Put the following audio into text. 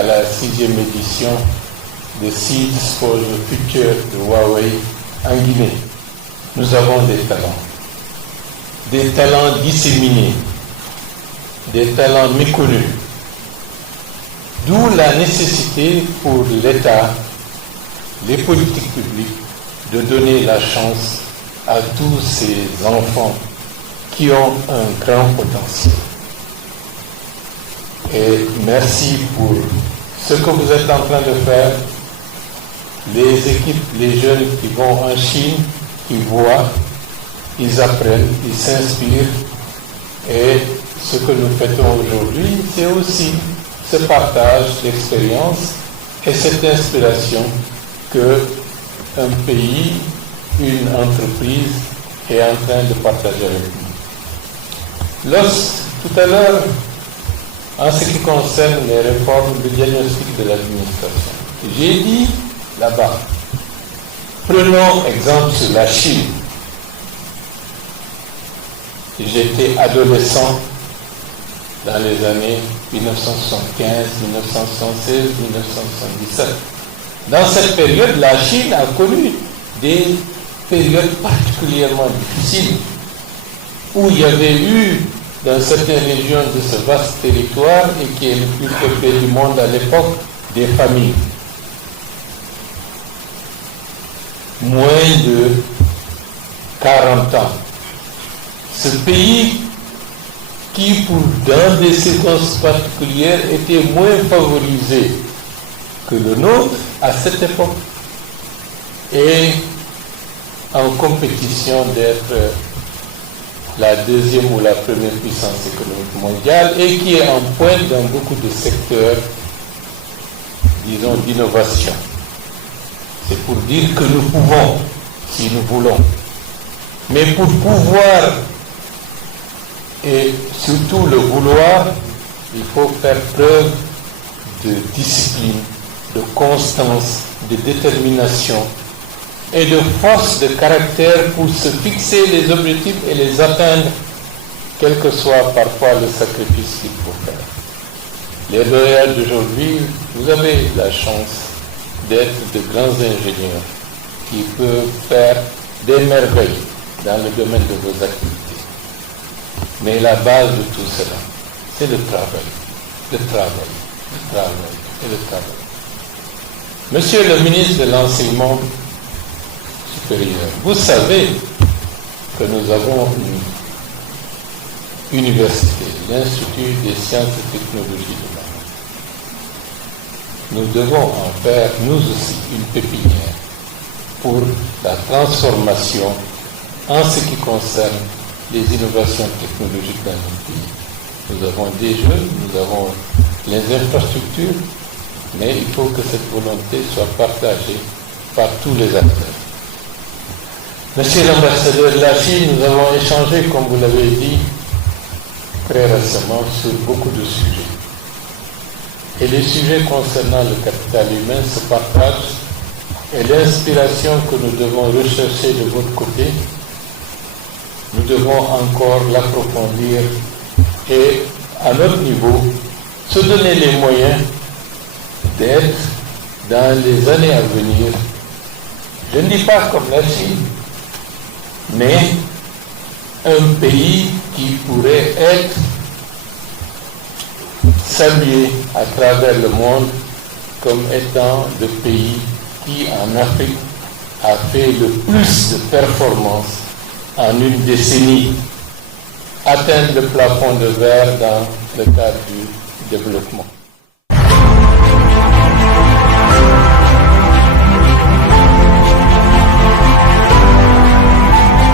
à la 6e édition de Seeds for the Future de Huawei en Guinée. Nous avons des talents disséminés, des talents méconnus, d'où la nécessité pour l'État, les politiques publiques, de donner la chance à tous ces enfants qui ont un grand potentiel. Et merci pour ce que vous êtes en train de faire. Les équipes, les jeunes qui vont en Chine, qui voient, ils apprennent, ils s'inspirent. Et ce que nous fêtons aujourd'hui, c'est aussi ce partage d'expérience et cette inspiration qu'un pays, une entreprise est en train de partager avec nous. Tout à l'heure, en ce qui concerne les réformes de diagnostic de l'administration, j'ai dit là-bas, prenons exemple sur la Chine. J'étais adolescent dans les années 1975, 1976, 1977. Dans cette période, la Chine a connu des périodes particulièrement difficiles où il y avait eu dans certaines régions de ce vaste territoire et qui est le plus peuplé du monde à l'époque, des familles. Moins de 40 ans. Ce pays qui, dans des circonstances particulières, était moins favorisé que le nôtre à cette époque, et en compétition d'être la deuxième ou la première puissance économique mondiale, et qui est en pointe dans beaucoup de secteurs, disons, d'innovation. C'est pour dire que nous pouvons, si nous voulons. Mais pour pouvoir, et surtout le vouloir, il faut faire preuve de discipline, de constance, de détermination et de force de caractère pour se fixer les objectifs et les atteindre, quel que soit parfois le sacrifice qu'il faut faire. Les lauréats d'aujourd'hui, vous avez la chance d'être de grands ingénieurs qui peuvent faire des merveilles dans le domaine de vos activités. Mais la base de tout cela, c'est le travail, le travail, le travail et le travail. Monsieur le ministre de l'Enseignement supérieur, vous savez que nous avons une université, l'Institut des sciences et technologies de l'Inde. Nous devons en faire, nous aussi, une pépinière pour la transformation en ce qui concerne les innovations technologiques dans notre pays. Nous avons des jeunes, nous avons les infrastructures, mais il faut que cette volonté soit partagée par tous les acteurs. Monsieur l'ambassadeur de la Chine, nous avons échangé, comme vous l'avez dit, très récemment sur beaucoup de sujets. Et les sujets concernant le capital humain se partagent, et l'inspiration que nous devons rechercher de votre côté, nous devons encore l'approfondir et, à notre niveau, se donner les moyens d'être, dans les années à venir, je ne dis pas comme la Chine, mais un pays qui pourrait être salué à travers le monde comme étant le pays qui, en Afrique, a fait le plus de performances en une décennie, atteindre le plafond de verre dans le cadre du développement.